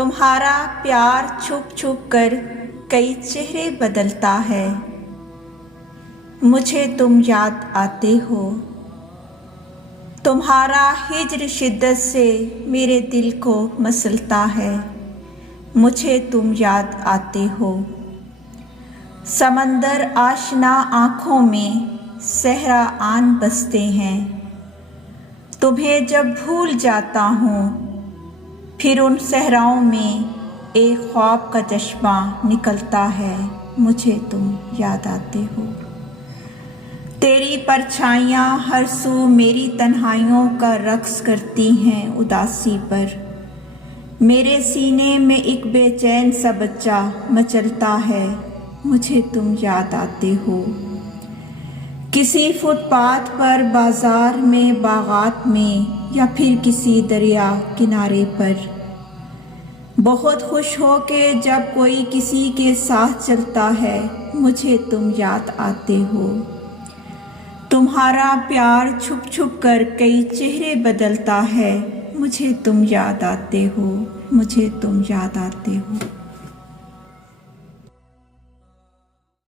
तुम्हारा प्यार छुप छुप कर कई चेहरे बदलता है। मुझे तुम याद आते हो। तुम्हारा हिज्र शिद्दत से मेरे दिल को मसलता है। मुझे तुम याद आते हो। समंदर आशना आँखों में सहरा आन बसते हैं। तुम्हें जब भूल जाता हूँ फिर उन सहराओं में एक ख्वाब का चश्मा निकलता है। मुझे तुम याद आते हो। तेरी परछाइयाँ हर सू मेरी तन्हाइयों का रक्स करती हैं उदासी पर। मेरे सीने में एक बेचैन सा बच्चा मचलता है। मुझे तुम याद आते हो। किसी फुटपाथ पर, बाजार में, बागात में या फिर किसी दरिया किनारे पर बहुत खुश हो के जब कोई किसी के साथ चलता है। मुझे तुम याद आते हो। तुम्हारा प्यार छुप छुप कर कई चेहरे बदलता है। मुझे तुम याद आते हो। मुझे तुम याद आते हो।